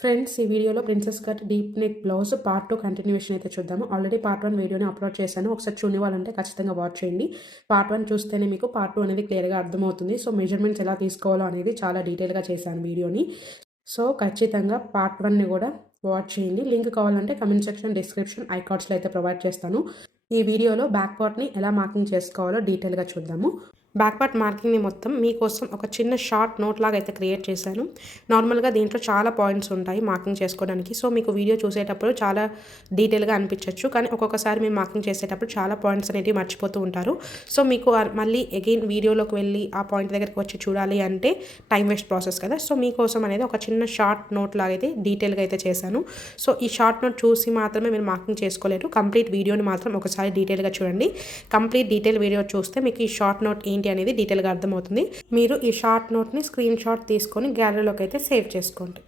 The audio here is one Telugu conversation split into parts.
ఫ్రెండ్స్, ఈ వీడియోలో princess cut deep neck blouse part 2 continuation అయితే చూద్దాము. ఆల్రెడీ పార్ట్ 1 వీడియోని అప్లోడ్ చేశాను. ఒకసారి చూడవాలంటే ఖచ్చితంగా వాచ్ చేయండి. పార్ట్ 1 చూస్తేనే మీకు పార్ట్ 2 అనేది క్లియర్గా అర్థమవుతుంది. సో మెజర్మెంట్స్ ఎలా తీసుకోవాలో అనేది చాలా డీటెయిల్గా చేశాను వీడియోని. సో ఖచ్చితంగా పార్ట్ 1ని కూడా వాచ్ చేయండి. లింక్ కావాలంటే కమెంట్ సెక్షన్, డిస్క్రిప్షన్, ఐకార్డ్స్లో అయితే ప్రొవైడ్ చేస్తాను. ఈ వీడియోలో బ్యాక్ పార్ట్ని ఎలా మార్కింగ్ చేసుకోవాలో డీటెయిల్గా చూద్దాము. బ్యాక్ పార్ట్ మార్కింగ్ని మొత్తం మీకోసం ఒక చిన్న షార్ట్ నోట్ లాగా అయితే క్రియేట్ చేశాను. నార్మల్గా దీంట్లో చాలా పాయింట్స్ ఉంటాయి మార్కింగ్ చేసుకోవడానికి. సో మీకు వీడియో చూసేటప్పుడు చాలా డీటెయిల్గా అనిపించవచ్చు, కానీ ఒక్కొక్కసారి మీరు మార్కింగ్ చేసేటప్పుడు చాలా పాయింట్స్ అనేవి మర్చిపోతూ ఉంటారు. సో మీకు మళ్ళీ అగైన్ వీడియోలోకి వెళ్ళి ఆ పాయింట్ దగ్గరికి వచ్చి చూడాలి అంటే టైం వేస్ట్ ప్రాసెస్ కదా. సో మీకోసం అనేది ఒక చిన్న షార్ట్ నోట్ లాగా అయితే డీటెయిల్గా అయితే చేశాను. సో ఈ షార్ట్ నోట్ చూసి మాత్రమే మీరు మార్కింగ్ చేసుకోలేరు. కంప్లీట్ వీడియోని మాత్రం ఒకసారి డీటెయిల్గా చూడండి. కంప్లీట్ డీటెయిల్ వీడియో చూస్తే మీకు ఈ షార్ట్ నోట్ ఏంటి అనేది డీటెయిల్గా అర్థమవుతుంది. మీరు ఈ షార్ట్ నోట్ని స్క్రీన్ షాట్ తీసుకొని గ్యాలరీలోకి అయితే సేవ్ చేసుకోండి.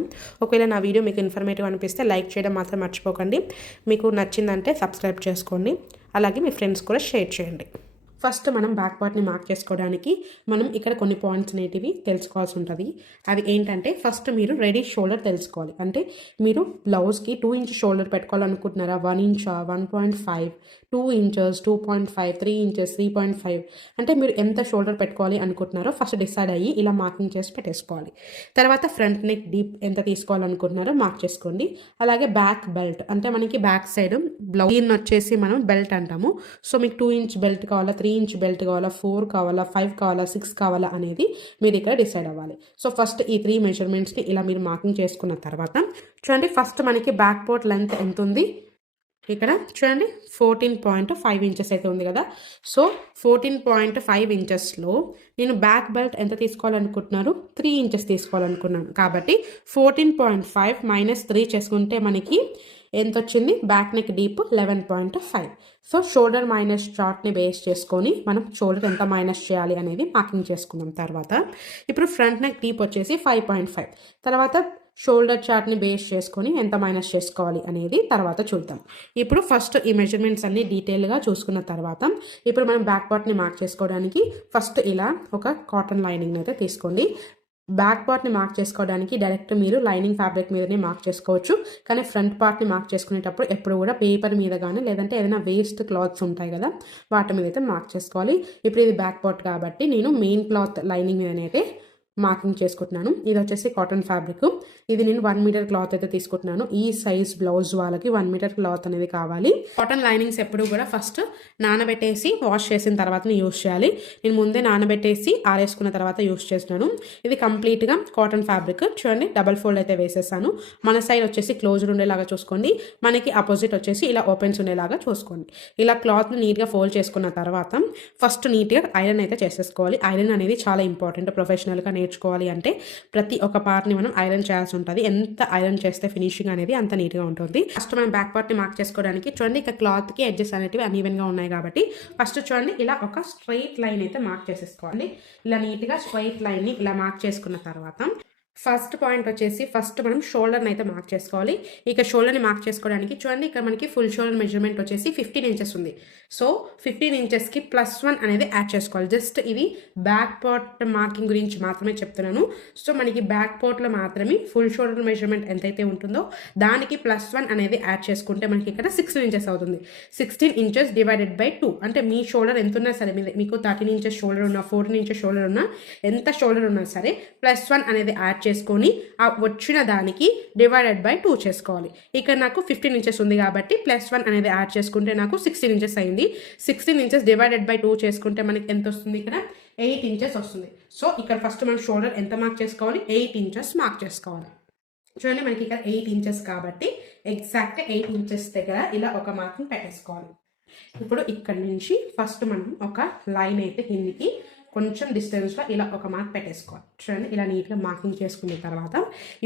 ఒకవేళ నా వీడియో మీకు ఇన్ఫర్మేటివ్ అనిపిస్తే లైక్ చేయడం మాత్రం మర్చిపోకండి. మీకు నచ్చిందంటే సబ్స్క్రైబ్ చేసుకోండి. అలాగే మీ ఫ్రెండ్స్ కూడా షేర్ చేయండి. ఫస్ట్ మనం బ్యాక్ పార్ట్ని మార్క్ చేసుకోవడానికి మనం ఇక్కడ కొన్ని పాయింట్స్ అనేటివి తెలుసుకోవాల్సి ఉంటుంది. అవి ఏంటంటే, ఫస్ట్ మీరు రెడీ షోల్డర్ తెలుసుకోవాలి. అంటే మీరు బ్లౌజ్కి 2 ఇంచ్ షోల్డర్ పెట్టుకోవాలనుకుంటున్నారా, 1 ఇంచ్, 1.5, 2 ఇంచెస్, 2.5, 3 ఇంచెస్, 3.5 అంటే మీరు ఎంత షోల్డర్ పెట్టుకోవాలి అనుకుంటున్నారో ఫస్ట్ డిసైడ్ అయ్యి ఇలా మార్కింగ్ చేసి పెట్టేసుకోవాలి. తర్వాత ఫ్రంట్ నెక్ డీప్ ఎంత తీసుకోవాలనుకుంటున్నారో మార్క్ చేసుకోండి. అలాగే బ్యాక్ బెల్ట్ అంటే మనకి బ్యాక్ సైడ్ బ్లౌజ్ వచ్చేసి మనం బెల్ట్ అంటాము. సో మీకు 2 ఇంచ్ బెల్ట్ కావాలా, 3 ఇంచ్ బెల్ట్ కావాలా, 4 కావాలా, 5 కావాలా, 6 కావాలా అనేది మీరు ఇక్కడ డిసైడ్ అవ్వాలి. సో ఫస్ట్ ఈ 3 మెజర్మెంట్స్ని ఇలా మీరు మార్కింగ్ చేసుకున్న తర్వాత చూడండి, ఫస్ట్ మనకి బ్యాక్ పార్ట్ లెంత్ ఎంత ఉంది ఇక్కడ చూడండి, 14.5 ఇంచెస్ అయితే ఉంది కదా. సో 14.5 ఇంచెస్లో నేను బ్యాక్ బెల్ట్ ఎంత తీసుకోవాలనుకుంటున్నారు, 3 ఇంచెస్ తీసుకోవాలనుకున్నాను. కాబట్టి 14.5 - 3 చేసుకుంటే మనకి ఎంత వచ్చింది, back neck deep 11.5. So shoulder minus చార్ట్ని బేస్ చేసుకొని మనం షోల్డర్ ఎంత మైనస్ చేయాలి అనేది మార్కింగ్ చేసుకున్నాం. తర్వాత ఇప్పుడు ఫ్రంట్ నెక్ డీప్ వచ్చేసి 5.5. తర్వాత షోల్డర్ చార్ట్ని బేస్ చేసుకొని ఎంత మైనస్ చేసుకోవాలి అనేది తర్వాత చూద్దాం. ఇప్పుడు ఫస్ట్ ఈ మెజర్మెంట్స్ అన్ని డీటెయిల్గా చూసుకున్న తర్వాత ఇప్పుడు మనం బ్యాక్ పార్ట్ని మార్క్ చేసుకోవడానికి ఫస్ట్ ఇలా ఒక కాటన్ లైనింగ్ అయితే తీసుకోండి. బ్యాక్ పార్ట్ని మార్క్ చేసుకోవడానికి డైరెక్ట్ మీరు లైనింగ్ ఫ్యాబ్రిక్ మీదనే మార్క్ చేసుకోవచ్చు, కానీ ఫ్రంట్ పార్ట్ని మార్క్ చేసుకునేటప్పుడు ఎప్పుడు కూడా పేపర్ మీద కానీ లేదంటే ఏదైనా వేస్ట్ క్లాత్స్ ఉంటాయి కదా వాటి మీద అయితే మార్క్ చేసుకోవాలి. ఇప్పుడు ఇది బ్యాక్ పార్ట్ కాబట్టి నేను మెయిన్ క్లాత్ లైనింగ్ మీదనైతే మార్కింగ్ చేసుకుంటున్నాను. ఇది వచ్చేసి కాటన్ ఫ్యాబ్రిక్. ఇది నేను 1 మీటర్ క్లాత్ అయితే తీసుకుంటున్నాను. ఈ సైజ్ బ్లౌజ్ వాళ్ళకి 1 మీటర్ క్లాత్ అనేది కావాలి. కాటన్ లైనింగ్స్ ఎప్పుడు కూడా ఫస్ట్ నానబెట్టేసి వాష్ చేసిన తర్వాతనే యూస్ చేయాలి. నేను ముందే నానబెట్టేసి ఆరేసుకున్న తర్వాత యూస్ చేస్తున్నాను. ఇది కంప్లీట్గా కాటన్ ఫ్యాబ్రిక్. చూడండి, డబల్ ఫోల్డ్ అయితే వేసేసాను. మన సైడ్ వచ్చేసి క్లోజ్డ్ ఉండేలాగా చూసుకోండి, మనకి అపోజిట్ వచ్చేసి ఇలా ఓపెన్స్ ఉండేలాగా చూసుకోండి. ఇలా క్లాత్ని నీట్గా ఫోల్డ్ చేసుకున్న తర్వాత ఫస్ట్ నీట్గా ఐరన్ అయితే చేసేసుకోవాలి. ఐరన్ అనేది చాలా ఇంపార్టెంట్. ప్రొఫెషనల్గా నేర్చుకోవాలి అంటే ప్రతి ఒక్క పార్ట్ని మనం ఐరన్ చేయాల్సి ఉంటుంది. ఎంత ఐరన్ చేస్తే ఫినిషింగ్ అనేది అంత నీట్గా ఉంటుంది. ఫస్ట్ మనం బ్యాక్ పార్ట్ని మార్క్ చేసుకోవడానికి చూడండి, ఇక క్లాత్కి ఎడ్జెస్ అనేటివి అన్ఈవెన్గా ఉన్నాయి కాబట్టి ఫస్ట్ చూడండి ఇలా ఒక స్ట్రైట్ లైన్ అయితే మార్క్ చేసేసుకోవాలి. ఇలా నీట్గా స్ట్రైట్ లైన్ని ఇలా మార్క్ చేసుకున్న తర్వాత ఫస్ట్ పాయింట్ వచ్చేసి ఫస్ట్ మనం షోల్డర్ని అయితే మార్క్ చేసుకోవాలి. ఇక షోల్డర్ని మార్క్ చేసుకోవడానికి చూడండి, ఇక్కడ మనకి ఫుల్ షోల్డర్ మెజర్మెంట్ వచ్చేసి 15 ఇంచెస్ ఉంది. సో 15 ఇంచెస్కి +1 అనేది యాడ్ చేసుకోవాలి. జస్ట్ ఇది బ్యాక్ పార్ట్ మార్కింగ్ గురించి మాత్రమే చెప్తున్నాను. సో మనకి బ్యాక్ పార్ట్లో మాత్రమే ఫుల్ షోల్డర్ మెజర్మెంట్ ఎంతైతే ఉంటుందో దానికి +1 అనేది యాడ్ చేసుకుంటే మనకి ఇక్కడ 16 ఇంచెస్ అవుతుంది. 16 ఇంచెస్ డివైడెడ్ బై 2 అంటే మీ షోల్డర్ ఎంత ఉన్నా సరే, మీకు 13 ఇంచెస్ షోల్డర్ ఉన్నా, 14 ఇంచెస్ షోల్డర్ ఉన్నా, ఎంత షోల్డర్ ఉన్నా సరే +1 అనేది యాడ్ చేసుకొని ఆ వచ్చిన దానికి డివైడెడ్ బై 2 చేసుకోవాలి. ఇక్కడ నాకు 15 ఇంచెస్ ఉంది కాబట్టి +1 అనేది యాడ్ చేసుకుంటే నాకు 16 ఇంచెస్ అయింది. 16 ఇంచెస్ డివైడెడ్ బై 2 చేసుకుంటే మనకి ఎంత వస్తుంది, ఇక్కడ 8 ఇంచెస్ వస్తుంది. సో ఇక్కడ ఫస్ట్ మనం షోల్డర్ ఎంత మార్క్ చేసుకోవాలి, 8 ఇంచెస్ మార్క్ చేసుకోవాలి. చూడండి, మనకి ఇక్కడ 8 ఇంచెస్ కాబట్టి ఎగ్జాక్ట్ 8 ఇంచెస్ దగ్గర ఇలా ఒక మార్కింగ్ పెట్టేసుకోవాలి. ఇప్పుడు ఇక్కడ నుంచి ఫస్ట్ మనం ఒక లైన్ అయితే కిందికి కొంచెం డిస్టెన్స్లో ఇలా ఒక మార్క్ పెట్టేసుకోవాలి. చూడండి, ఇలా నీట్గా మార్కింగ్ చేసుకున్న తర్వాత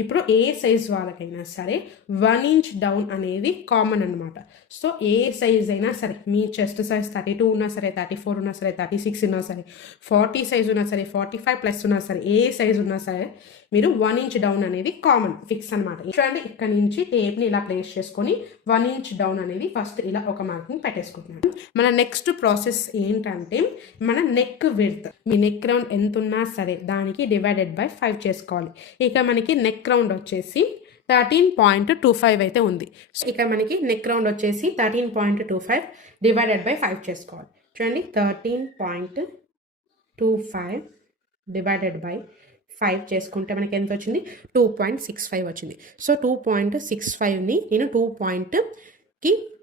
ఇప్పుడు ఏ సైజ్ వాళ్ళకైనా సరే 1 ఇంచ్ డౌన్ అనేది కామన్ అనమాట. సో ఏ సైజ్ అయినా సరే, మీ చెస్ట్ సైజ్ 32 ఉన్నా సరే, 34 ఉన్నా సరే, 36 ఉన్నా సరే, 40 సైజ్ ఉన్నా సరే, 45+ ఉన్నా సరే, ఏ సైజ్ ఉన్నా సరే మీరు 1 ఇంచ్ డౌన్ అనేది కామన్ ఫిక్స్ అనమాట. చూడండి, ఇక్కడ నుంచి టేప్ని ఇలా ప్లేస్ చేసుకొని 1 ఇంచ్ డౌన్ అనేది ఫస్ట్ ఇలా ఒక మార్కింగ్ పెట్టేసుకుంటున్నాను. మన నెక్స్ట్ ప్రాసెస్ ఏంటంటే మన నెక్ విడ్త్, మీ నెక్ రౌండ్ ఎంత ఉన్నా సరే దానికి డివైడెడ్ బై 5 చేసుకోవాలి. ఇక మనకి నెక్ రౌండ్ వచ్చేసి 13.25 అయితే ఉంది. సో ఇక్కడ మనకి నెక్ రౌండ్ వచ్చేసి 13.25 డివైడెడ్ బై 5 చేసుకోవాలి. చూడండి 13.25 డివైడెడ్ బై 5 చేసుకుంటే మనకి ఎంత వచ్చింది 2.65 వచ్చింది. సో 2.65ని నేను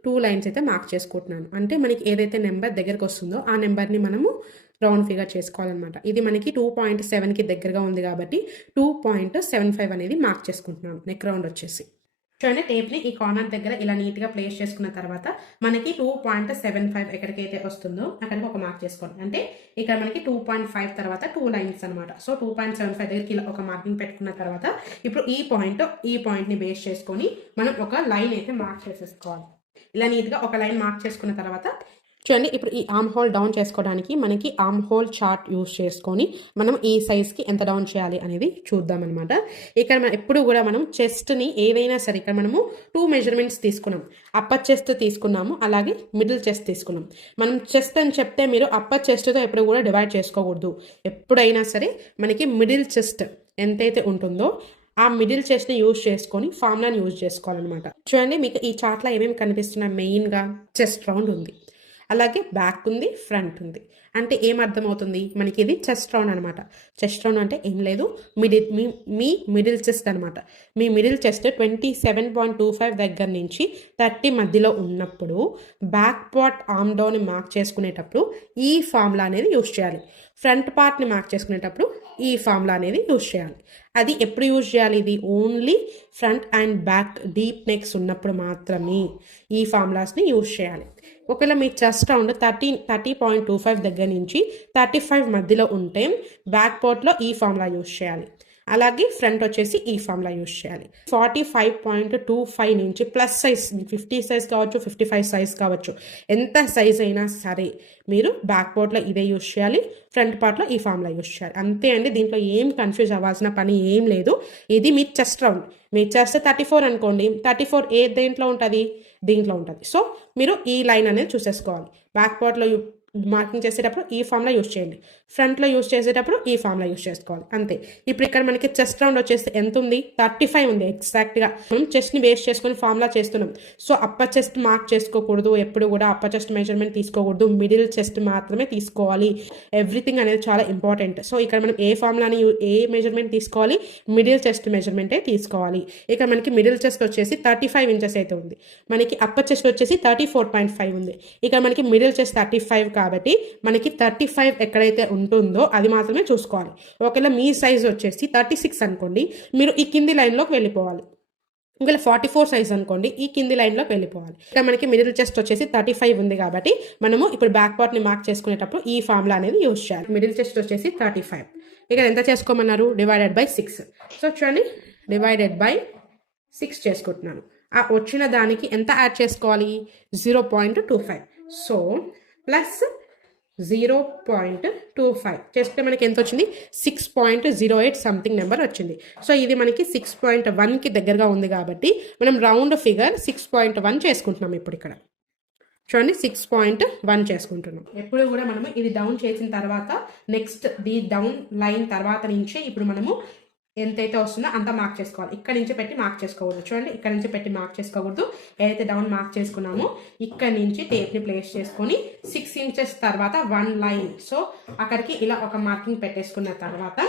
2 లైన్స్ అయితే మార్క్ చేసుకుంటున్నాను. అంటే మనకి ఏదైతే నెంబర్ దగ్గరకు వస్తుందో ఆ నెంబర్ని మనము రౌండ్ ఫిగర్ చేసుకోవాలన్నమాట. ఇది మనకి 2.7కి దగ్గరగా ఉంది కాబట్టి 2.75 అనేది మార్క్ చేసుకుంటున్నాను నెక్ రౌండ్ వచ్చేసి. చూడండి టేప్ని ఈ కార్నర్ దగ్గర ఇలా నీట్గా ప్లేస్ చేసుకున్న తర్వాత మనకి 2.75 ఎక్కడికైతే వస్తుందో అక్కడికి ఒక మార్క్ చేసుకోండి. అంటే ఇక్కడ మనకి 2.5 తర్వాత 2 లైన్స్ అనమాట. సో 2.75 దగ్గరికి ఇలా ఒక మార్కింగ్ పెట్టుకున్న తర్వాత ఇప్పుడు ఈ పాయింట్ని బేస్ చేసుకొని మనం ఒక లైన్ అయితే మార్క్ చేసేసుకోవాలి. ఇలా నీట్గా ఒక లైన్ మార్క్ చేసుకున్న తర్వాత చూడండి ఇప్పుడు ఈ ఆర్మ్ హోల్ డౌన్ చేసుకోవడానికి మనకి ఆర్మ్ హోల్ చార్ట్ యూస్ చేసుకొని మనం ఈ సైజ్కి ఎంత డౌన్ చేయాలి అనేది చూద్దామన్నమాట. ఇక్కడ ఎప్పుడు కూడా మనం చెస్ట్ని ఏదైనా సరే ఇక్కడ మనము 2 మెజర్మెంట్స్ తీసుకున్నాం. అప్పర్ చెస్ట్ తీసుకున్నాము, అలాగే మిడిల్ చెస్ట్ తీసుకున్నాం. మనం చెస్ట్ అని చెప్తే మీరు అప్పర్ చెస్ట్తో ఎప్పుడు కూడా డివైడ్ చేసుకోకూడదు. ఎప్పుడైనా సరే మనకి మిడిల్ చెస్ట్ ఎంతైతే ఉంటుందో ఆ మిడిల్ చెస్ట్ని యూజ్ చేసుకొని ఫార్ములాని యూజ్ చేసుకోవాలన్నమాట. చూడండి మీకు ఈ చార్ట్లో ఏమేమి కనిపిస్తున్నాయి, మెయిన్గా చెస్ట్ రౌండ్ ఉంది, అలాగే బ్యాక్ ఉంది, ఫ్రంట్ ఉంది. అంటే ఏం అర్థమవుతుంది మనకి ఇది చెస్ట్ రౌండ్ అనమాట. చెస్ట్ రౌండ్ అంటే ఏం లేదు, మీ మిడిల్ చెస్ట్ అనమాట. మీ మిడిల్ చెస్ట్ 27.25 దగ్గర నుంచి 30 మధ్యలో ఉన్నప్పుడు back part arm down mark చేసుకునేటప్పుడు ఈ ఫార్ములా అనేది యూజ్ చేయాలి. ఫ్రంట్ పార్ట్ని మార్క్ చేసుకునేటప్పుడు ఈ ఫార్ములా అనేది యూజ్ చేయాలి. అది ఎప్పుడు యూజ్ చేయాలి, ఇది only front and back deep next ఉన్నప్పుడు మాత్రమే ఈ ఫార్ములాస్ని యూజ్ చేయాలి. ఒకవేళ మీ చెస్ట్ రౌండ్ 30.25 దగ్గర నుంచి 35 మధ్యలో ఉంటే బ్యాక్ పార్ట్లో ఈ ఫార్ములా యూజ్ చేయాలి. అలాగే ఫ్రంట్ వచ్చేసి ఈ ఫార్ములా యూజ్ చేయాలి. 45.25 నుంచి ప్లస్ సైజ్ 50 సైజ్ కావచ్చు, 55 సైజ్ కావచ్చు, ఎంత సైజ్ అయినా సరే మీరు బ్యాక్ పార్ట్లో ఇదే యూజ్ చేయాలి, ఫ్రంట్ పార్ట్లో ఈ ఫార్ములా యూజ్ చేయాలి. అంతే అండి, దీంట్లో ఏం కన్ఫ్యూజ్ అవ్వాల్సిన పని ఏం లేదు. ఇది మీ చెస్ట్ రౌండ్. మీ చెస్ట్ 34 అనుకోండి, 34 ఏ దేంట్లో ఉంటుంది, దీంట్లో ఉంటుంది. సో మీరు ఈ లైన్ అనేది చూసేసుకోవాలి. బ్యాక్ పార్ట్లో మార్కింగ్ చేసేటప్పుడు ఈ ఫార్ములా యూజ్ చేయండి, ఫ్రంట్లో యూజ్ చేసేటప్పుడు ఈ ఫార్ములా యూజ్ చేసుకోవాలి. అంతే. ఇప్పుడు ఇక్కడ మనకి చెస్ట్ రౌండ్ వచ్చేసి ఎంత ఉంది, 35 ఉంది ఎగ్జాక్ట్గా. మనం చెస్ట్ని బేస్ చేసుకొని ఫార్ములా చేస్తున్నాం. సో అప్పర్ చెస్ట్ మార్క్ చేసుకోకూడదు, ఎప్పుడు కూడా అప్పర్ చెస్ట్ మెజర్మెంట్ తీసుకోకూడదు, మిడిల్ చెస్ట్ మాత్రమే తీసుకోవాలి. ఎవ్రీథింగ్ అనేది చాలా ఇంపార్టెంట్. సో ఇక్కడ మనం ఏ ఫార్ములాని ఏ మెజర్మెంట్ తీసుకోవాలి, మిడిల్ చెస్ట్ మెజర్మెంటే తీసుకోవాలి. ఇక్కడ మనకి మిడిల్ చెస్ట్ వచ్చేసి 35 ఇంచెస్ అయితే ఉంది, మనకి అప్పర్ చెస్ట్ వచ్చేసి 34.5 ఉంది. ఇక్కడ మనకి మిడిల్ చెస్ట్ 35 కాబట్టి మనకి 35 ఎక్కడైతే ఉంటుందో అది మాత్రమే చూసుకోవాలి. ఒకవేళ మీ సైజ్ వచ్చేసి 36 అనుకోండి, మీరు ఈ కింది లైన్లోకి వెళ్ళిపోవాలి. ఒకవేళ 44 సైజ్ అనుకోండి, ఈ కింది లైన్లోకి వెళ్ళిపోవాలి. ఇక్కడ మనకి మిడిల్ చెస్ట్ వచ్చేసి 35 ఉంది కాబట్టి మనము ఇప్పుడు బ్యాక్ పార్ట్ని మార్క్ చేసుకునేటప్పుడు ఈ ఫార్ములా అనేది యూజ్ చేయాలి. మిడిల్ చెస్ట్ వచ్చేసి 35, ఇక్కడ ఎంత చేసుకోమన్నారు, డివైడెడ్ బై 6. సో చూడండి డివైడెడ్ బై 6 చేసుకుంటున్నాను. ఆ వచ్చిన దానికి ఎంత యాడ్ చేసుకోవాలి, 0.25. సో ప్లస్ 0.25 చేస్తే మనకి ఎంత వచ్చింది, 6.08 సంథింగ్ నెంబర్ వచ్చింది. సో ఇది మనకి 6.1కి దగ్గరగా ఉంది కాబట్టి మనం రౌండ్ ఫిగర్ 6.1 చేసుకుంటున్నాం. ఇప్పుడు ఇక్కడ చూడండి 6.1 చేసుకుంటున్నాం. ఎప్పుడు కూడా మనము ఇది డౌన్ చేసిన తర్వాత నెక్స్ట్ ది డౌన్ లైన్ తర్వాత నుంచి ఇప్పుడు మనము ఎంతైతే వస్తుందో అంత మార్క్ చేసుకోవాలి. ఇక్కడ నుంచి పెట్టి మార్క్ చేసుకోకూడదు. చూడండి ఇక్కడ నుంచి పెట్టి మార్క్ చేసుకోకూడదు. ఏదైతే డౌన్ మార్క్ చేసుకున్నామో ఇక్కడ నుంచి టేప్ని ప్లేస్ చేసుకొని 6 ఇంచెస్ తర్వాత 1 లైన్. సో అక్కడికి ఇలా ఒక మార్కింగ్ పెట్టేసుకున్న తర్వాత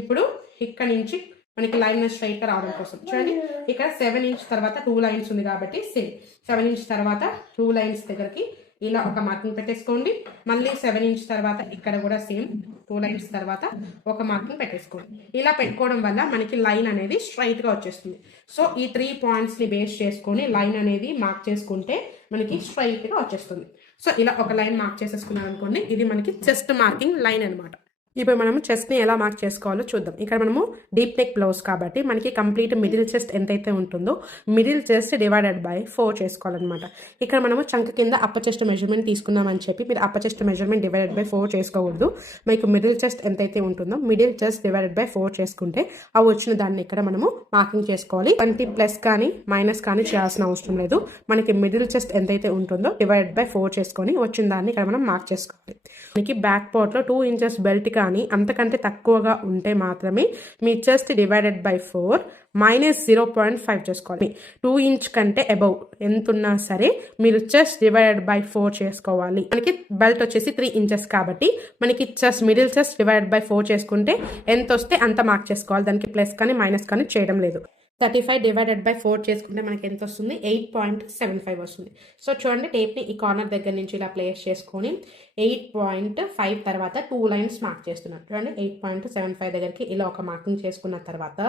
ఇప్పుడు ఇక్కడ నుంచి మనకి లైన్ స్ట్రైట్గా రావడం కోసం చూడండి ఇక్కడ 7 ఇంచ్ తర్వాత 2 లైన్స్ ఉంది కాబట్టి 7 ఇంచ్ తర్వాత 2 లైన్స్ దగ్గరికి ఇలా ఒక మార్కింగ్ పెట్టేసుకోండి. మళ్ళీ 7 ఇంచ్ తర్వాత ఇక్కడ కూడా సేమ్ 2 లైన్స్ తర్వాత ఒక మార్కింగ్ పెట్టేసుకోండి. ఇలా పెట్టుకోవడం వల్ల మనకి లైన్ అనేది స్ట్రైట్గా వచ్చేస్తుంది. సో ఈ 3 పాయింట్స్ని బేస్ చేసుకొని లైన్ అనేది మార్క్ చేసుకుంటే మనకి స్ట్రైట్గా వచ్చేస్తుంది. సో ఇలా ఒక లైన్ మార్క్ చేసేసుకున్నాం అనుకోండి, ఇది మనకి చెస్ట్ మార్కింగ్ లైన్ అనమాట. ఇప్పుడు మనము చెస్ట్ని ఎలా మార్క్ చేసుకోవాలో చూద్దాం. ఇక్కడ మనము డీప్ నెక్ బ్లౌజ్ కాబట్టి మనకి కంప్లీట్ మిడిల్ చెస్ట్ ఎంతైతే ఉంటుందో మిడిల్ చెస్ట్ డివైడెడ్ బై 4 చేసుకోవాలన్నమాట. ఇక్కడ మనము చంక కింద అప్పర్ చెస్ట్ మెజర్మెంట్ తీసుకున్నామని చెప్పి మీరు upper chest measurement divided by 4 చేసుకోకూడదు. మీకు మిడిల్ చెస్ట్ ఎంతైతే ఉంటుందో మిడిల్ చెస్ట్ డివైడెడ్ బై 4 చేసుకుంటే ఆ వచ్చిన దాన్ని ఇక్కడ మనము మార్కింగ్ చేసుకోవాలి. 20 ప్లస్ కానీ మైనస్ కానీ చేయాల్సిన అవసరం లేదు. మనకి మిడిల్ చెస్ట్ ఎంతైతే ఉంటుందో డివైడెడ్ బై 4 చేసుకొని వచ్చిన దాన్ని ఇక్కడ మనం మార్క్ చేసుకోవాలి. మనకి బ్యాక్ పార్ట్లో 2 ఇంచెస్ బెల్ట్ కానీ అంతకంటే తక్కువగా ఉంటే మాత్రమే మీ చెస్ట్ డివైడెడ్ బై 4 మైనస్ 0.5 చేసుకోవాలి. 2 ఇంచ్ కంటే అబౌవ్ ఎంత ఉన్నా సరే మీరు చెస్ట్ డివైడెడ్ బై 4 చేసుకోవాలి. మనకి బెల్ట్ వచ్చేసి 3 ఇంచెస్ కాబట్టి మనకి chest middle chest divided by 4 చేసుకుంటే ఎంత వస్తే అంత మార్క్ చేసుకోవాలి. దానికి ప్లస్ కానీ మైనస్ కానీ చేయడం లేదు. 35 డివైడెడ్ బై 4 చేసుకుంటే మనకి ఎంత వస్తుంది? 8.75 వస్తుంది. సో చూడండి, టేప్ని ఈ కార్నర్ దగ్గర నుంచి ఇలా ప్లేస్ చేసుకొని 8.5 తర్వాత 2 లైన్స్ మార్క్ చేస్తున్నాం. చూడండి, 8.75 దగ్గరికి ఇలా ఒక మార్కింగ్ చేసుకున్న తర్వాత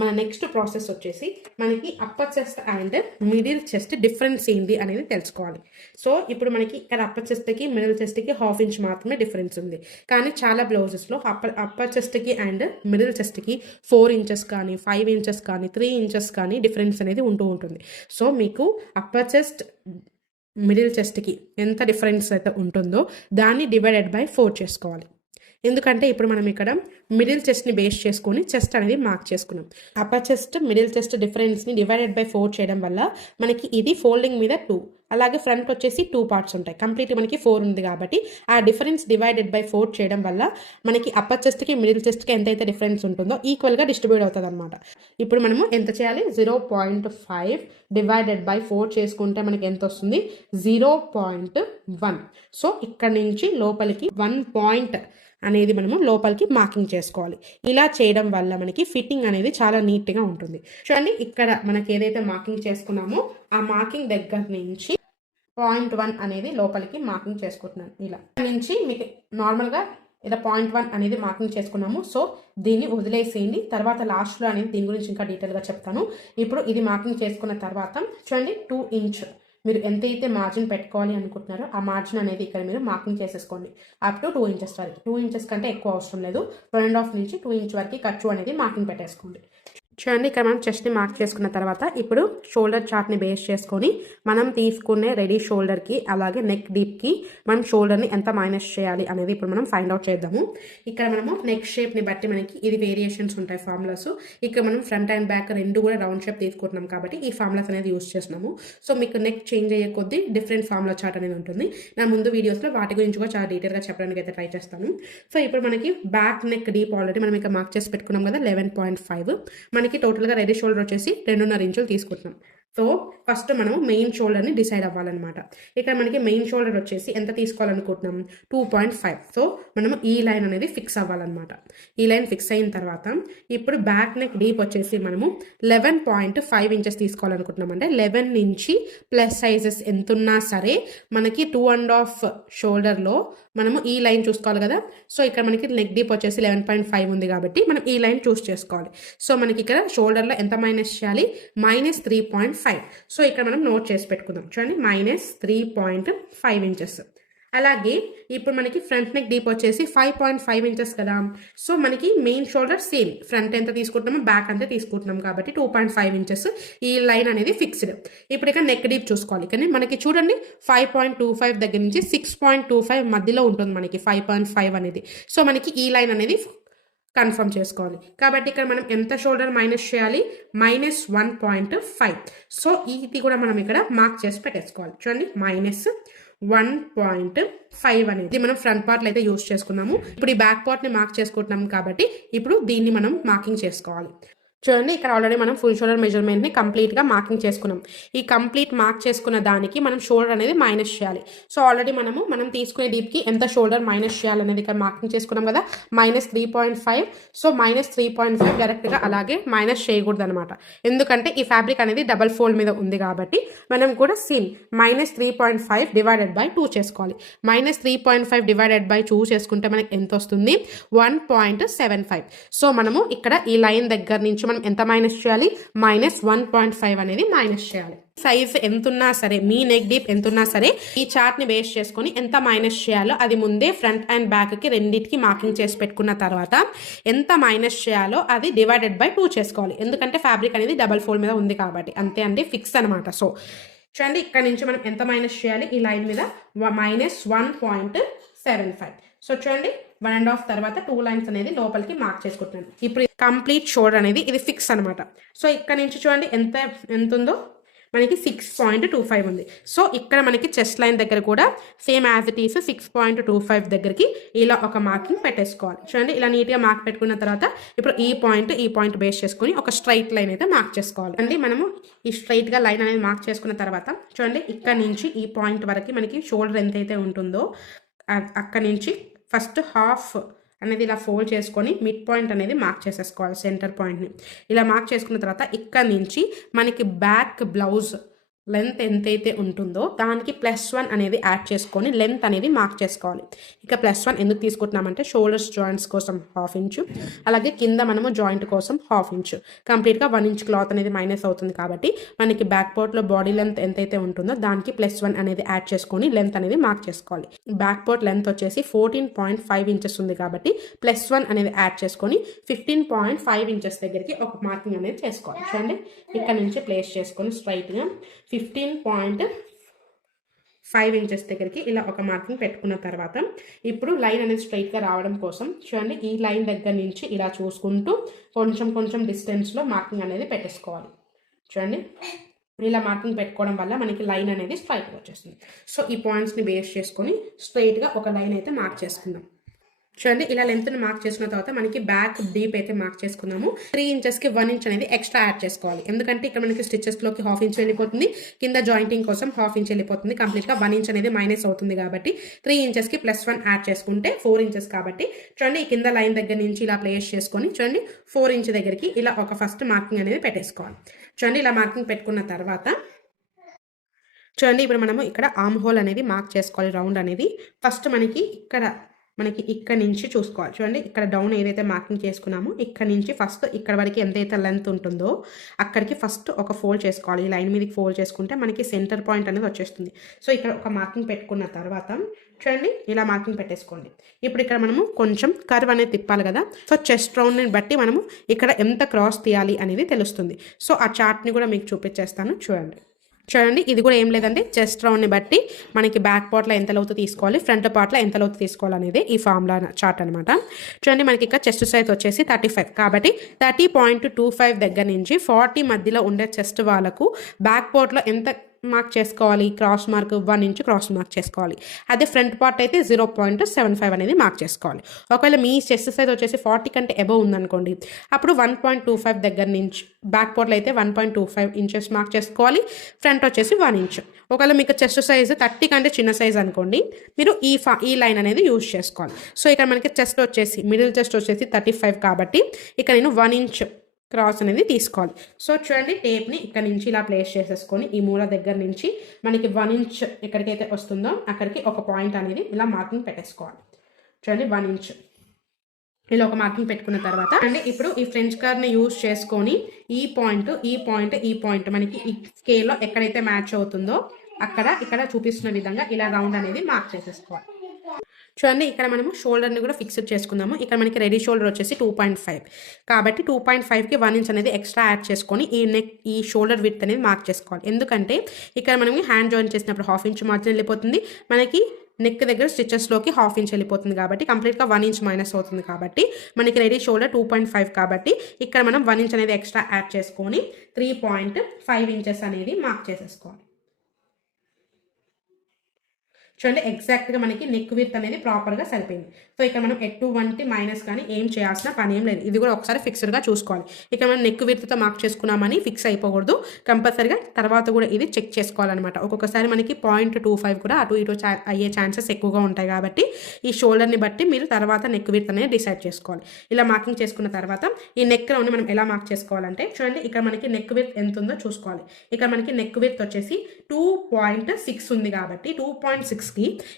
మన నెక్స్ట్ ప్రాసెస్ వచ్చేసి మనకి upper chest and middle chest difference ఏంటి అనేది తెలుసుకోవాలి. సో ఇప్పుడు మనకి ఇక్కడ అప్పర్ చెస్ట్కి మిడిల్ చెస్ట్కి 1/2 ఇంచ్ మాత్రమే డిఫరెన్స్ ఉంది. కానీ చాలా బ్లౌజెస్లో అప్పర్ చెస్ట్కి అండ్ మిడిల్ చెస్ట్కి 4 ఇంచెస్ కానీ 5 ఇంచెస్ కానీ 3 ఇంచెస్ కానీ డిఫరెన్స్ అనేది ఉంటూ ఉంటుంది. సో మీకు అప్పర్ చెస్ట్ మిడిల్ చెస్ట్కి ఎంత డిఫరెన్స్ అయితే ఉంటుందో దాన్ని డివైడెడ్ బై 4 చేసుకోవాలి. ఎందుకంటే ఇప్పుడు మనం ఇక్కడ మిడిల్ చెస్ట్ని బేస్ చేసుకొని చెస్ట్ అనేది మార్క్ చేసుకున్నాం. అప్పర్ చెస్ట్ మిడిల్ చెస్ట్ డిఫరెన్స్ని డివైడెడ్ బై 4 చేయడం వల్ల మనకి ఇది ఫోల్డింగ్ మీద 2, అలాగే ఫ్రంట్ వచ్చేసి 2 పార్ట్స్ ఉంటాయి. కంప్లీట్ మనకి 4 ఉంది కాబట్టి ఆ డిఫరెన్స్ డివైడెడ్ బై 4 చేయడం వల్ల మనకి అప్పర్ చెస్ట్కి మిడిల్ చెస్ట్కి ఎంతైతే డిఫరెన్స్ ఉంటుందో ఈక్వల్గా డిస్ట్రిబ్యూట్ అవుతుంది అనమాట. ఇప్పుడు మనము ఎంత చేయాలి? 0.5 డివైడెడ్ బై 4 చేసుకుంటే మనకి ఎంత వస్తుంది? 0.1. సో ఇక్కడ నుంచి లోపలికి 1 పాయింట్ అనేది మనము లోపలికి మార్కింగ్ చేసుకోవాలి. ఇలా చేయడం వల్ల మనకి ఫిట్టింగ్ అనేది చాలా నీట్గా ఉంటుంది. చూడండి, ఇక్కడ మనకి ఏదైతే మార్కింగ్ చేసుకున్నామో ఆ మార్కింగ్ దగ్గర నుంచి 0.1 అనేది లోపలికి మార్కింగ్ చేసుకుంటున్నాను. ఇలా నుంచి మీకు నార్మల్గా ఇలా 0.1 అనేది మార్కింగ్ చేసుకున్నాము. సో దీన్ని వదిలేసేయండి, తర్వాత లాస్ట్లో అనేది దీని గురించి ఇంకా డీటెయిల్గా చెప్తాను. ఇప్పుడు ఇది మార్కింగ్ చేసుకున్న తర్వాత చూడండి, 2 ఇంచ్ మీరు ఎంతైతే మార్జిన్ పెట్టుకోవాలి అనుకుంటున్నారో ఆ మార్జిన్ అనేది ఇక్కడ మీరు మార్కింగ్ చేసేసుకోండి. అప్ టు 2 ఇంచెస్ వరకు. 2 ఇంచెస్ కంటే ఎక్కువ అవసరం లేదు. 1.5 నుంచి 2 ఇంచ్ వరకు ఖర్చు అనేది మార్కింగ్ పెట్టేసుకోండి. చూడండి, ఇక్కడ మనం చెస్ట్ని మార్క్ చేసుకున్న తర్వాత ఇప్పుడు షోల్డర్ చార్ట్ని బేస్ చేసుకొని మనం తీసుకునే రెడీ షోల్డర్కి అలాగే నెక్ డీప్కి మనం షోల్డర్ని ఎంత మైనస్ చేయాలి అనేది ఇప్పుడు మనం ఫైండ్ అవుట్ చేద్దాము. ఇక్కడ మనము నెక్ షేప్ని బట్టి మనకి ఇది వేరియేషన్స్ ఉంటాయి ఫార్ములాస్. ఇక్కడ మనం ఫ్రంట్ అండ్ బ్యాక్ రెండు కూడా రౌండ్ షేప్ తీసుకుంటున్నాం కాబట్టి ఈ ఫార్ములాస్ అనేది యూస్ చేస్తున్నాము. సో మీకు నెక్ చేంజ్ అయ్యే కొద్దీ డిఫరెంట్ ఫార్ములా చార్ట్ అనేది ఉంటుంది. నా ముందు వీడియోస్లో వాటి గురించి కూడా చాలా డీటెయిల్గా చెప్పడానికి అయితే ట్రై చేస్తాను. సో ఇప్పుడు మనకి బ్యాక్ నెక్ డీప్ ఆల్రెడీ మనం ఇక్కడ మార్క్ చేసి పెట్టుకున్నాం కదా, 11.5. మనకి టోటల్గా రెడీ షోల్డర్ వచ్చేసి 2.5 ఇంచులు తీసుకుంటున్నాం. సో ఫస్ట్ మనం మెయిన్ షోల్డర్ని డిసైడ్ అవ్వాలన్నమాట. ఇక్కడ మనకి మెయిన్ షోల్డర్ వచ్చేసి ఎంత తీసుకోవాలనుకుంటున్నాం? 2.5. సో మనం ఈ లైన్ అనేది ఫిక్స్ అవ్వాలన్నమాట. ఈ లైన్ ఫిక్స్ అయిన తర్వాత ఇప్పుడు బ్యాక్ నెక్ డీప్ వచ్చేసి మనము 11.5 ఇంచెస్ తీసుకోవాలనుకుంటున్నాం. అంటే 11 నుంచి ప్లస్ సైజెస్ ఎంత ఉన్నా సరే మనకి 2.5 షోల్డర్లో మనము ఈ లైన్ చూసుకోవాలి కదా. సో ఇక్కడ మనకి నెక్ డీప్ వచ్చేసి 11.5 ఉంది కాబట్టి మనం ఈ లైన్ చూస్ చేసుకోవాలి. సో మనకి ఇక్కడ షోల్డర్లో ఎంత మైనస్ చేయాలి? -3.5. సో ఇక్కడ మనం నోట్ చేసి పెట్టుకుందాం. చూడండి, -3.5 ఇంచెస్. అలాగే ఇప్పుడు మనకి ఫ్రంట్ నెక్ డీప్ వచ్చేసి 5.5 ఇంచెస్ కదా. సో మనకి మెయిన్ షోల్డర్ సేమ్, ఫ్రంట్ ఎంత తీసుకుంటున్నామో బ్యాక్ అంతే తీసుకుంటున్నాం కాబట్టి 2.5 ఇంచెస్ ఈ లైన్ అనేది ఫిక్స్డ్. ఇప్పుడు ఇక్కడ నెక్ డీప్ చూసుకోవాలి. కానీ మనకి చూడండి 5.25 దగ్గర నుంచి 6.25 మధ్యలో ఉంటుంది మనకి 5.5 అనేది. సో మనకి ఈ లైన్ అనేది కన్ఫర్మ్ చేసుకోవాలి. కాబట్టి ఇక్కడ మనం ఎంత షోల్డర్ మైనస్ చేయాలి? -1.5. సో ఇది కూడా మనం ఇక్కడ మార్క్ చేసి పెట్టేసుకోవాలి. చూడండి, -1.5 అనేది మనం ఫ్రంట్ పార్ట్లో అయితే యూస్ చేసుకున్నాము. ఇప్పుడు ఈ బ్యాక్ పార్ట్ని మార్క్ చేసుకుంటున్నాము కాబట్టి ఇప్పుడు దీన్ని మనం మార్కింగ్ చేసుకోవాలి. చూడండి, ఇక్కడ ఆల్రెడీ మనం ఫుల్ షోల్డర్ మెజర్మెంట్ని కంప్లీట్గా మార్కింగ్ చేసుకున్నాం. ఈ కంప్లీట్ మార్క్ చేసుకున్న దానికి మనం షోల్డర్ అనేది మైనస్ చేయాలి. సో ఆల్రెడీ మనం తీసుకునే డీప్కి ఎంత షోల్డర్ మైనస్ చేయాలనేది ఇక్కడ మార్కింగ్ చేసుకున్నాం కదా, -3.5. సో -3.5 డైరెక్ట్గా అలాగే మైనస్ చేయకూడదు అనమాట. ఎందుకంటే ఈ ఫ్యాబ్రిక్ అనేది డబల్ ఫోల్డ్ మీద ఉంది కాబట్టి మనం కూడా సేమ్ -3.5 డివైడెడ్ బై 2 చేసుకోవాలి. -3.5 డివైడెడ్ బై 2 చేసుకుంటే మనకి ఎంత వస్తుంది? 1.75. సో మనము ఇక్కడ ఈ లైన్ దగ్గర నుంచి మనం ఎంత మైనస్ చేయాలి? -1.5 అనేది మైనస్ చేయాలి. సైజ్ ఎంతున్నా సరే, మీ నెక్ డీప్ ఎంతున్నా సరే ఈ చార్ట్ని బేస్ చేసుకొని ఎంత మైనస్ చేయాలో అది ముందే ఫ్రంట్ అండ్ బ్యాక్కి రెండింటికి మార్కింగ్ చేసి పెట్టుకున్న తర్వాత ఎంత మైనస్ చేయాలో అది డివైడెడ్ బై 2 చేసుకోవాలి. ఎందుకంటే ఫ్యాబ్రిక్ అనేది డబల్ ఫోల్డ్ మీద ఉంది కాబట్టి. అంతే అండి, ఫిక్స్ అనమాట. సో చూడండి, ఇక్కడ నుంచి మనం ఎంత మైనస్ చేయాలి? ఈ లైన్ మీద -1.75. సో చూడండి, 1.5 తర్వాత 2 లైన్స్ అనేది లోపలికి మార్క్ చేసుకుంటున్నాను. ఇప్పుడు కంప్లీట్ షోల్డర్ అనేది ఇది ఫిక్స్ అనమాట. సో ఇక్కడ నుంచి చూడండి ఎంత ఉందో మనకి 6.25 ఉంది. సో ఇక్కడ మనకి చెస్ట్ లైన్ దగ్గర కూడా సేమ్ యాజ్ ఇట్ ఈస్ 6.25 దగ్గరికి ఇలా ఒక మార్కింగ్ పెట్టేసుకోవాలి. చూడండి ఇలా నీట్గా మార్క్ పెట్టుకున్న తర్వాత ఇప్పుడు ఈ పాయింట్ బేస్ చేసుకుని ఒక స్ట్రైట్ లైన్ అయితే మార్క్ చేసుకోవాలి. అంటే మనము ఈ స్ట్రైట్గా లైన్ అనేది మార్క్ చేసుకున్న తర్వాత చూడండి ఇక్కడ నుంచి ఈ పాయింట్ వరకు మనకి షోల్డర్ ఎంతైతే ఉంటుందో అక్కడ నుంచి ఫస్ట్ హాఫ్ అనేది ఇలా ఫోల్డ్ చేసుకొని మిడ్ పాయింట్ అనేది మార్క్ చేసేసుకోవాలి. సెంటర్ పాయింట్ని ఇలా మార్క్ చేసుకున్న తర్వాత ఇక్కడ నుంచి మనకి బ్యాక్ బ్లౌజ్ లెంత్ ఎంతైతే ఉంటుందో దానికి +1 అనేది యాడ్ చేసుకొని లెంత్ అనేది మార్క్ చేసుకోవాలి. ఇక +1 ఎందుకు తీసుకుంటున్నామంటే షోల్డర్స్ జాయింట్స్ కోసం 1/2 ఇంచు, అలాగే కింద మనము జాయింట్ కోసం 1/2 ఇంచు, కంప్లీట్గా 1 ఇంచ్ క్లాత్ అనేది మైనస్ అవుతుంది కాబట్టి మనకి బ్యాక్ పార్ట్లో బాడీ లెంత్ ఎంతైతే ఉంటుందో దానికి +1 అనేది యాడ్ చేసుకొని లెంత్ అనేది మార్క్ చేసుకోవాలి. బ్యాక్ పార్ట్ లెంత్ వచ్చేసి 14.5 ఇంచెస్ ఉంది కాబట్టి +1 అనేది యాడ్ చేసుకొని 15.5 ఇంచెస్ దగ్గరికి ఒక మార్కింగ్ అనేది చేసుకోవాలి. చూడండి ఇక్కడ నుంచి ప్లేస్ చేసుకొని స్ట్రైట్గా 15.5 ఇంచెస్ దగ్గరికి ఇలా ఒక మార్కింగ్ పెట్టుకున్న తర్వాత ఇప్పుడు లైన్ అనేది స్ట్రైట్గా రావడం కోసం చూడండి ఈ లైన్ దగ్గర నుంచి ఇలా చూసుకుంటూ కొంచెం డిస్టెన్స్లో మార్కింగ్ అనేది పెట్టేసుకోవాలి. చూడండి ఇలా మార్కింగ్ పెట్టుకోవడం వల్ల మనకి లైన్ అనేది స్ట్రైట్గా వచ్చేస్తుంది. సో ఈ పాయింట్స్ని బేస్ చేసుకొని స్ట్రైట్గా ఒక లైన్ అయితే మార్క్ చేసుకుందాం. చూడండి ఇలా లెంత్ని మార్క్ చేసుకున్న తర్వాత మనకి బ్యాక్ డీప్ అయితే మార్క్ చేసుకున్నాము. 3 ఇంచెస్కి 1 ఇంచ్ అనేది ఎక్స్ట్రా యాడ్ చేసుకోవాలి. ఎందుకంటే ఇక్కడ మనకి స్టిచెస్లోకి 1/2 ఇంచ్ వెళ్ళిపోతుంది, కింద జాయింటింగ్ కోసం 1/2 ఇంచ్ వెళ్ళిపోతుంది, కంప్లీట్గా 1 ఇంచ్ అనేది మైనస్ అవుతుంది కాబట్టి 3 ఇంచెస్కి +1 యాడ్ చేసుకుంటే 4 ఇంచెస్ కాబట్టి చూడండి ఈ కింద లైన్ దగ్గర నుంచి ఇలా ప్లేస్ చేసుకొని చూడండి 4 ఇంచ్ దగ్గరికి ఇలా ఒక ఫస్ట్ మార్కింగ్ అనేది పెట్టేసుకోవాలి. చూడండి ఇలా మార్కింగ్ పెట్టుకున్న తర్వాత చూడండి ఇప్పుడు మనము ఇక్కడ ఆర్మ్ హోల్ అనేది మార్క్ చేసుకోవాలి. రౌండ్ అనేది ఫస్ట్ మనకి ఇక్కడ నుంచి చూసుకోవాలి. చూడండి ఇక్కడ డౌన్ ఏదైతే మార్కింగ్ చేసుకున్నామో ఇక్కడ నుంచి ఫస్ట్ ఇక్కడ వరకు ఎంతైతే లెంత్ ఉంటుందో అక్కడికి ఫస్ట్ ఒక ఫోల్డ్ చేసుకోవాలి. ఈ లైన్ మీదకి ఫోల్డ్ చేసుకుంటే మనకి సెంటర్ పాయింట్ అనేది వచ్చేస్తుంది. సో ఇక్కడ ఒక మార్కింగ్ పెట్టుకున్న తర్వాత చూడండి ఇలా మార్కింగ్ పెట్టేసుకోండి. ఇప్పుడు ఇక్కడ మనము కొంచెం కర్వ్ అనేది తిప్పాలి కదా, సో చెస్ట్ రౌండ్ని బట్టి మనము ఇక్కడ ఎంత క్రాస్ తీయాలి అనేది తెలుస్తుంది. సో ఆ చార్ట్ని కూడా మీకు చూపించేస్తాను. చూడండి ఇది కూడా ఏం లేదండి, చెస్ట్ రౌండ్ని బట్టి మనకి బ్యాక్ పార్ట్లో ఎంత లోతు తీసుకోవాలి, ఫ్రంట్ పార్ట్లో ఎంత లోతు తీసుకోవాలి అనేది ఈ ఫార్ములా చార్ట్ అనమాట. చూడండి మనకి ఇక్కడ చెస్ట్ సైజ్ వచ్చేసి 35 కాబట్టి 30.25 దగ్గర నుంచి 40 మధ్యలో ఉండే చెస్ట్ వాళ్ళకు బ్యాక్ పార్ట్లో ఎంత మార్క్ చేసుకోవాలి, cross mark 1 inch cross mark చేసుకోవాలి. అదే ఫ్రంట్ పార్ట్ అయితే 0.75 అనేది మార్క్ చేసుకోవాలి. ఒకవేళ మీ చెస్ట్ సైజ్ వచ్చేసి 40 కంటే అబవ్ ఉందనుకోండి అప్పుడు 1.25 దగ్గర నుంచి బ్యాక్ పార్ట్లో అయితే 1.25 ఇంచెస్ మార్క్ చేసుకోవాలి, ఫ్రంట్ వచ్చేసి 1 ఇంచ్. ఒకవేళ మీకు చెస్ట్ సైజ్ 30 కంటే చిన్న సైజ్ అనుకోండి మీరు ఈ లైన్ అనేది యూజ్ చేసుకోవాలి. సో ఇక్కడ మనకి చెస్ట్ వచ్చేసి మిడిల్ చెస్ట్ వచ్చేసి 35 కాబట్టి ఇక్కడ నేను 1 ఇంచ్ క్రాస్ అనేది తీసుకోవాలి. సో చూడండి టేప్ని ఇక్కడ నుంచి ఇలా ప్లేస్ చేసేసుకొని ఈ మూల దగ్గర నుంచి మనకి 1 ఇంచ్ ఎక్కడికైతే వస్తుందో అక్కడికి ఒక పాయింట్ అనేది ఇలా మార్కింగ్ పెట్టేసుకోవాలి. చూడండి 1 ఇంచ్ ఇలా ఒక మార్కింగ్ పెట్టుకున్న తర్వాత అండి ఇప్పుడు ఈ ఫ్రెంచ్ కర్వ్ని యూజ్ చేసుకొని ఈ పాయింట్ మనకి ఈ స్కేల్లో ఎక్కడైతే మ్యాచ్ అవుతుందో ఇక్కడ చూపిస్తున్న విధంగా ఇలా రౌండ్ అనేది మార్క్ చేసేసుకోవాలి. చూడండి ఇక్కడ మనము షోల్డర్ని కూడా ఫిక్స్ చేసుకుందాము. ఇక్కడ మనకి రెడీ షోల్డర్ వచ్చేసి 2.5 కాబట్టి 2.5కి 1 ఇంచ్ అనేది ఎక్స్ట్రా యాడ్ చేసుకొని ఈ షోల్డర్ విడ్త్ అనేది మార్క్ చేసుకోవాలి. ఎందుకంటే ఇక్కడ మనం హ్యాండ్ జాయిన్ చేసినప్పుడు 1/2 ఇంచ్ మార్జిన్ వెళ్ళిపోతుంది, మనకి నెక్ దగ్గర స్టిచెస్లోకి 1/2 ఇంచ్ వెళ్ళిపోతుంది కాబట్టి కంప్లీట్గా 1 ఇంచ్ మైనస్ అవుతుంది. కాబట్టి మనకి రెడీ షోల్డర్ 2.5 కాబట్టి ఇక్కడ మనం 1 ఇంచ్ అనేది ఎక్స్ట్రా యాడ్ చేసుకొని 3.5 ఇంచెస్ అనేది మార్క్ చేసేసుకోవాలి. చూడండి ఎగ్జాక్ట్గా మనకి నెక్ విడ్త్ అనేది ప్రాపర్గా సరిపోయింది. సో ఇక్కడ మనం ఎటువంటి మైనస్ కానీ ఏం చేయాల్సిన పని ఏం లేదు. ఇది కూడా ఒకసారి ఫిక్స్డ్గా చూసుకోవాలి. ఇక్కడ మనం నెక్ విడ్త్తో మార్క్ చేసుకున్నామని ఫిక్స్ అయిపోకూడదు, కంపల్సరీగా తర్వాత కూడా ఇది చెక్ చేసుకోవాలన్నమాట. ఒక్కొక్కసారి మనకి 0.25 కూడా అటు ఇటు అయ్యే ఛాన్సెస్ ఎక్కువగా ఉంటాయి కాబట్టి ఈ షోల్డర్ని బట్టి మీరు తర్వాత నెక్ విడ్త్ అనేది డిసైడ్ చేసుకోవాలి. ఇలా మార్కింగ్ చేసుకున్న తర్వాత ఈ నెక్ రౌండ్ మనం ఎలా మార్క్ చేసుకోవాలంటే చూడండి ఇక్కడ మనకి నెక్ విడ్త్ ఎంత ఉందో చూసుకోవాలి. ఇక్కడ మనకి నెక్ విడ్త్ వచ్చేసి 2.6 ఉంది కాబట్టి 2.6కి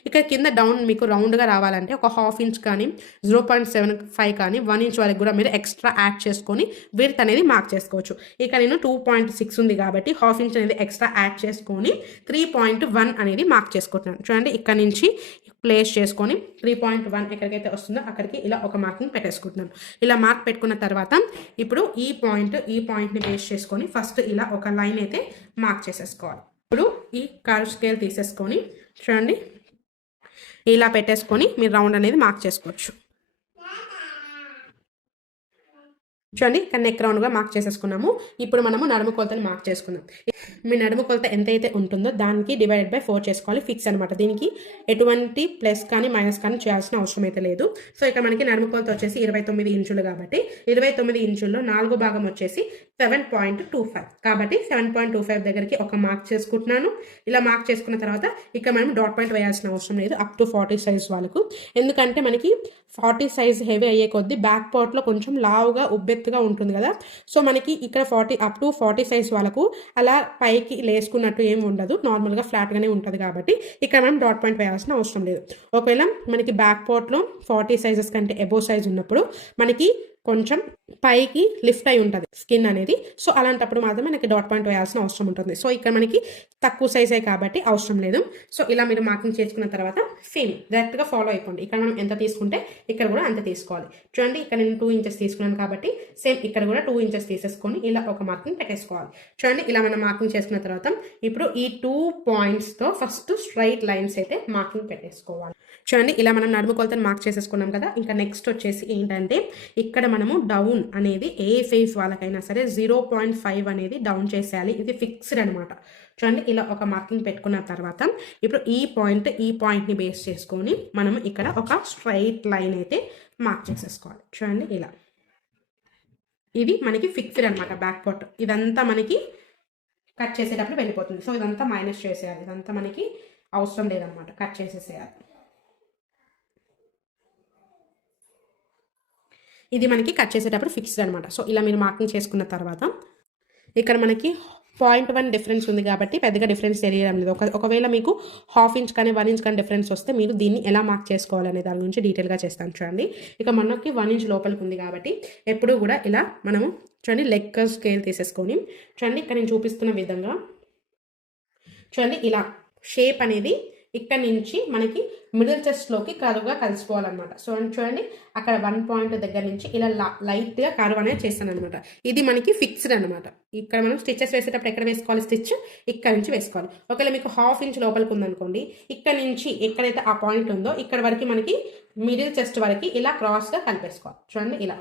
ఇక్కడ కింద డౌన్ మీకు రౌండ్గా రావాలంటే ఒక 1/2 ఇంచ్ కానీ 0.75 కానీ 1 ఇంచ్ వరకు కూడా మీరు ఎక్స్ట్రా యాడ్ చేసుకొని విడ్త్ అనేది మార్క్ చేసుకోవచ్చు. ఇక్కడ నేను 2.6 ఉంది కాబట్టి 1/2 ఇంచ్ అనేది ఎక్స్ట్రా యాడ్ చేసుకొని 3.1 అనేది మార్క్ చేసుకుంటున్నాను. చూడండి ఇక్కడ నుంచి ప్లేస్ చేసుకొని 3.1 ఎక్కడికైతే వస్తుందో అక్కడికి ఇలా ఒక మార్కింగ్ పెట్టేసుకుంటున్నాను. ఇలా మార్క్ పెట్టుకున్న తర్వాత ఇప్పుడు ఈ పాయింట్ని బేస్ చేసుకొని ఫస్ట్ ఇలా ఒక లైన్ అయితే మార్క్ చేసేసుకోవాలి. ఇప్పుడు ఈ కర్వ్ స్కేల్ తీసేసుకొని చూడండి ఇలా పెట్టేసుకొని మీరు రౌండ్ అనేది మార్క్ చేసుకోవచ్చు. చూడండి ఇక్కడ నెక్ రౌండ్గా మార్క్ చేసేసుకున్నాము. ఇప్పుడు మనము నడుము కొలతని మార్క్ చేసుకుందాం. మీ నడుము కొలత ఎంతైతే ఉంటుందో దానికి /4 చేసుకోవాలి. ఫిక్స్ అనమాట. దీనికి ఎటువంటి ప్లస్ కానీ మైనస్ కానీ చేయాల్సిన అవసరం అయితే లేదు. సో ఇక్కడ మనకి నడుము కొలత వచ్చేసి 29 ఇంచులు కాబట్టి 29 ఇంచుల్లో 4 భాగం వచ్చేసి 7.25 కాబట్టి 7.25 దగ్గరికి ఒక మార్క్ చేసుకుంటున్నాను. ఇలా మార్క్ చేసుకున్న తర్వాత ఇక్కడ మనం డాట్ పాయింట్ వేయాల్సిన అవసరం లేదు అప్ టు 40 సైజ్ వాళ్ళకు. ఎందుకంటే మనకి 40 సైజ్ హెవీ అయ్యే కొద్దీ బ్యాక్ పార్ట్లో కొంచెం లావుగా ఉబ్బెత్తుగా ఉంటుంది కదా. సో మనకి ఇక్కడ అప్ టు 40 సైజ్ వాళ్ళకు అలా పైకి లేసుకున్నట్టు ఏమి ఉండదు, నార్మల్గా ఫ్లాట్గానే ఉంటుంది కాబట్టి ఇక్కడ మనం డాట్ పాయింట్ వేయాల్సిన అవసరం లేదు. ఒకవేళ మనకి బ్యాక్ పార్ట్లో 40 సైజెస్ కంటే అబోవ్ సైజ్ ఉన్నప్పుడు మనకి కొంచెం పైకి లిఫ్ట్ అయి ఉంటుంది స్కిన్ అనేది. సో అలాంటప్పుడు మాత్రమే మనకి డాట్ పాయింట్ వేయాల్సిన అవసరం ఉంటుంది. సో ఇక్కడ మనకి తక్కువ సైజే కాబట్టి అవసరం లేదు. సో ఇలా మీరు మార్కింగ్ చేసుకున్న తర్వాత సేమ్ డైరెక్ట్గా ఫాలో అయిపోండి. ఇక్కడ మనం ఎంత తీసుకుంటే ఇక్కడ కూడా అంత తీసుకోవాలి. చూడండి ఇక్కడ నేను 2 ఇంచెస్ తీసుకున్నాను కాబట్టి సేమ్ ఇక్కడ కూడా 2 ఇంచెస్ తీసేసుకొని ఇలా ఒక మార్కింగ్ పెట్టేసుకోవాలి. చూడండి ఇలా మనం మార్కింగ్ చేసుకున్న తర్వాత ఇప్పుడు ఈ 2 పాయింట్స్తో ఫస్ట్ స్ట్రైట్ లైన్స్ అయితే మార్కింగ్ పెట్టేసుకోవాలి. చూడండి ఇలా మనం నడుము కొలతను మార్క్ చేసేసుకున్నాం కదా. ఇంకా నెక్స్ట్ వచ్చేసి ఏంటంటే ఇక్కడ మనము డౌన్ అనేది ఏ ఫేస్ వాళ్ళకైనా సరే 0.5 అనేది డౌన్ చేసేయాలి. ఇది ఫిక్స్డ్ అనమాట. చూడండి ఇలా ఒక మార్కింగ్ పెట్టుకున్న తర్వాత ఇప్పుడు ఈ పాయింట్ని బేస్ చేసుకొని మనం ఇక్కడ ఒక స్ట్రైట్ లైన్ అయితే మార్క్ చేసేసుకోవాలి. చూడండి ఇలా ఇది మనకి ఫిక్స్డ్ అనమాట. బ్యాక్ పార్ట్ ఇదంతా మనకి కట్ చేసేటప్పుడు వెళ్ళిపోతుంది. సో ఇదంతా మైనస్ చేసేయాలి. ఇదంతా మనకి అవసరం లేదనమాట, కట్ చేసేసేయాలి. ఇది మనకి కట్ చేసేటప్పుడు ఫిక్స్డ్ అనమాట. సో ఇలా మీరు మార్కింగ్ చేసుకున్న తర్వాత ఇక్కడ మనకి 0.1 డిఫరెన్స్ ఉంది కాబట్టి పెద్దగా డిఫరెన్స్ తెలియడం లేదు. ఒకవేళ మీకు 1/2 ఇంచ్ కానీ 1 ఇంచ్ కానీ డిఫరెన్స్ వస్తే మీరు దీన్ని ఎలా మార్క్ చేసుకోవాలనే దాని గురించి డీటెయిల్గా చేస్తాను. చూడండి ఇక మనకి 1 ఇంచ్ లోపలికి ఉంది కాబట్టి ఎప్పుడు కూడా ఇలా మనము చూడండి లెగ్ స్కేల్ తీసేసుకొని చూడండి ఇక్కడ నేను చూపిస్తున్న విధంగా చూడండి ఇలా షేప్ అనేది ఇక్కడ నుంచి మనకి మిడిల్ చెస్ట్లోకి కరువుగా కలిసిపోవాలన్నమాట. సో చూడండి అక్కడ 1 పాయింట్ దగ్గర నుంచి ఇలా లైట్గా కరువు అనేది చేస్తాను అనమాట. ఇది మనకి ఫిక్స్డ్ అనమాట. ఇక్కడ మనం స్టిచెస్ వేసేటప్పుడు ఎక్కడ వేసుకోవాలి, స్టిచ్ ఇక్కడ నుంచి వేసుకోవాలి. ఒకవేళ మీకు 1/2 ఇంచ్ లోపలికి ఉందనుకోండి, ఇక్కడ నుంచి ఎక్కడైతే ఆ పాయింట్ ఉందో ఇక్కడ వరకు మనకి మిడిల్ చెస్ట్ వరకు ఇలా క్రాస్గా కలిపేసుకోవాలి. చూడండి ఇలా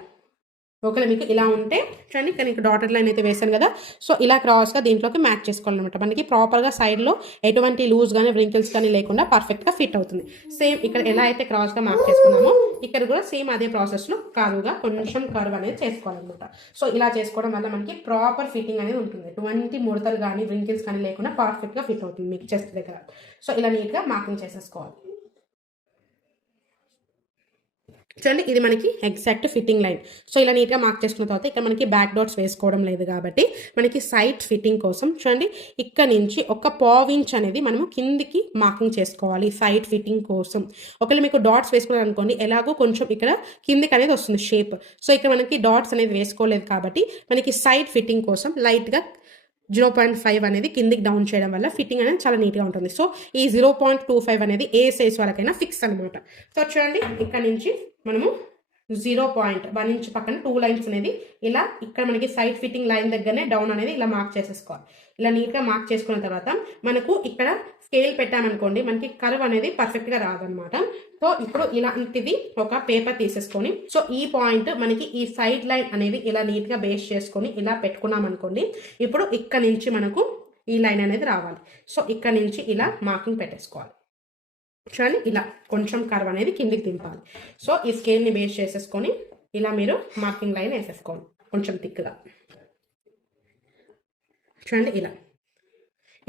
ఒకవేళ మీకు ఇలా ఉంటే చూడండి ఇక్కడ నీకు డాటెడ్ లైన్ అయితే వేసాను కదా. సో ఇలా క్రాస్గా దీంట్లోకి మ్యాచ్ చేసుకోవాలన్నమాట. మనకి ప్రాపర్గా సైడ్లో ఎటువంటి లూజ్ కానీ వ్రింకిల్స్ కానీ లేకుండా పర్ఫెక్ట్గా ఫిట్ అవుతుంది. సేమ్ ఇక్కడ ఎలా అయితే క్రాస్గా మార్క్ చేసుకున్నామో ఇక్కడ కూడా సేమ్ అదే ప్రాసెస్లో కరువుగా కొంచెం కరువు అనేది చేసుకోవాలన్నమాట. సో ఇలా చేసుకోవడం వల్ల మనకి ప్రాపర్ ఫిట్టింగ్ అనేది ఉంటుంది. ఎటువంటి ముడతలు కానీ వ్రింకిల్స్ కానీ లేకుండా పర్ఫెక్ట్గా ఫిట్ అవుతుంది మీకు చెస్ట్ దగ్గర. సో ఇలా నీట్గా మార్కింగ్ చేసేసుకోవాలి. చూడండి ఇది మనకి ఎగ్జాక్ట్ ఫిట్టింగ్ లైన్. సో ఇలా నీట్గా మార్క్ చేసుకున్న తర్వాత ఇక్కడ మనకి బ్యాక్ డాట్స్ వేసుకోవడం లేదు కాబట్టి మనకి సైడ్ ఫిట్టింగ్ కోసం చూడండి ఇక్కడ నుంచి ఒక 1/4 ఇంచ్ అనేది మనము కిందికి మార్కింగ్ చేసుకోవాలి సైడ్ ఫిట్టింగ్ కోసం. ఒకవేళ మీకు డాట్స్ వేసుకున్నారు అనుకోండి ఎలాగో కొంచెం ఇక్కడ కిందికి అనేది వస్తుంది షేప్. సో ఇక్కడ మనకి డాట్స్ అనేది వేసుకోలేదు కాబట్టి మనకి సైడ్ ఫిట్టింగ్ కోసం లైట్గా 0.5 అనేది కిందికి డౌన్ చేయడం వల్ల ఫిట్టింగ్ అనేది చాలా నీట్గా ఉంటుంది. సో ఈ 0.25 అనేది ఏ సైజ్ వరకైనా ఫిక్స్ అనమాట. సో చూడండి ఇక్కడ నుంచి మనము 0.1 ఇంచ్ పక్కన 2 లైన్స్ అనేది ఇలా ఇక్కడ మనకి సైడ్ ఫిట్టింగ్ లైన్ దగ్గరనే డౌన్ అనేది ఇలా మార్క్ చేసేసుకోవాలి. ఇలా నీట్గా మార్క్ చేసుకున్న తర్వాత మనకు ఇక్కడ స్కేల్ పెట్టామనుకోండి మనకి కర్వ్ అనేది పర్ఫెక్ట్గా రాదనమాట. సో ఇప్పుడు ఇలాంటిది ఒక పేపర్ తీసేసుకొని సో ఈ పాయింట్ మనకి ఈ సైడ్ లైన్ అనేది ఇలా నీట్గా బేస్ చేసుకొని ఇలా పెట్టుకున్నాం అనుకోండి. ఇప్పుడు ఇక్కడ నుంచి మనకు ఈ లైన్ అనేది రావాలి. సో ఇక్కడ నుంచి ఇలా మార్కింగ్ పెట్టేసుకోవాలి. చూడండి ఇలా కొంచెం కర్వ్ అనేది కిందికి దింపాలి. సో ఈ స్కేల్ని బేస్ చేసేసుకొని ఇలా మీరు మార్కింగ్ లైన్ వేసేసుకోండి కొంచెం థిక్గా. చూడండి ఇలా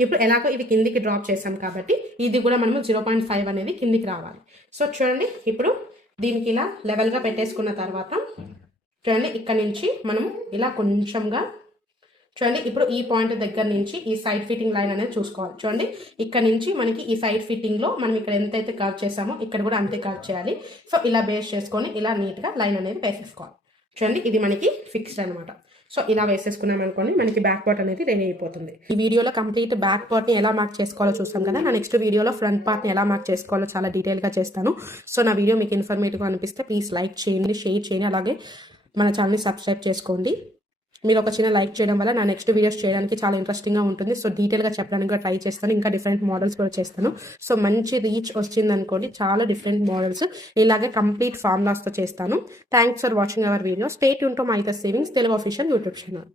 ఇప్పుడు ఎలాగో ఇది కిందికి డ్రాప్ చేసాం కాబట్టి ఇది కూడా మనము 0.5 అనేది కిందికి రావాలి. సో చూడండి ఇప్పుడు దీనికి ఇలా లెవెల్గా పెట్టేసుకున్న తర్వాత చూడండి ఇక్కడ నుంచి మనము ఇలా కొంచెంగా చూడండి ఇప్పుడు ఈ పాయింట్ దగ్గర నుంచి ఈ సైడ్ ఫిట్టింగ్ లైన్ అనేది చూసుకోవాలి. చూడండి ఇక్కడ నుంచి మనకి ఈ సైడ్ ఫిట్టింగ్లో మనం ఇక్కడ ఎంతైతే కర్వ్ చేసామో ఇక్కడ కూడా అంతే కర్వ్ చేయాలి. సో ఇలా బేస్ చేసుకొని ఇలా నీట్గా లైన్ అనేది వేసేసుకోవాలి. చూడండి ఇది మనకి ఫిక్స్డ్ అనమాట. సో ఇలా వేసేసుకున్నాం అనుకోండి మనకి బ్యాక్ పార్ట్ అనేది రెడీ అయిపోతుంది. ఈ వీడియోలో కంప్లీట్ బ్యాక్ పార్ట్ని ఎలా మార్క్ చేసుకోవాలో చూస్తాం కదా. నా నెక్స్ట్ వీడియోలో ఫ్రంట్ పార్ట్ని ఎలా మార్క్ చేసుకోవాలో చాలా డీటెయిల్గా చేస్తాను. సో నా వీడియో మీకు ఇన్ఫర్మేటివ్గా అనిపిస్తే ప్లీజ్ లైక్ చేయండి, షేర్ చేయండి, అలాగే మన ఛానల్ని సబ్స్క్రైబ్ చేసుకోండి. మీరు ఒక చిన్న లైక్ చేయడం వల్ల నా నెక్స్ట్ వీడియోస్ చేయడానికి చాలా ఇంట్రెస్టింగ్గా ఉంటుంది. సో డీటెయిల్గా చెప్పడానికి కూడా ట్రై చేస్తాను. ఇంకా డిఫరెంట్ మోడల్స్ కూడా చేస్తాను. సో మంచి రీచ్ వచ్చింది అనుకోండి చాలా డిఫరెంట్ మోడల్స్ ఇలాగే కంప్లీట్ ఫార్ములాస్తో చేస్తాను. Thanks for watching our video. Stay tune to Mythus savings Telugu official YouTube channel.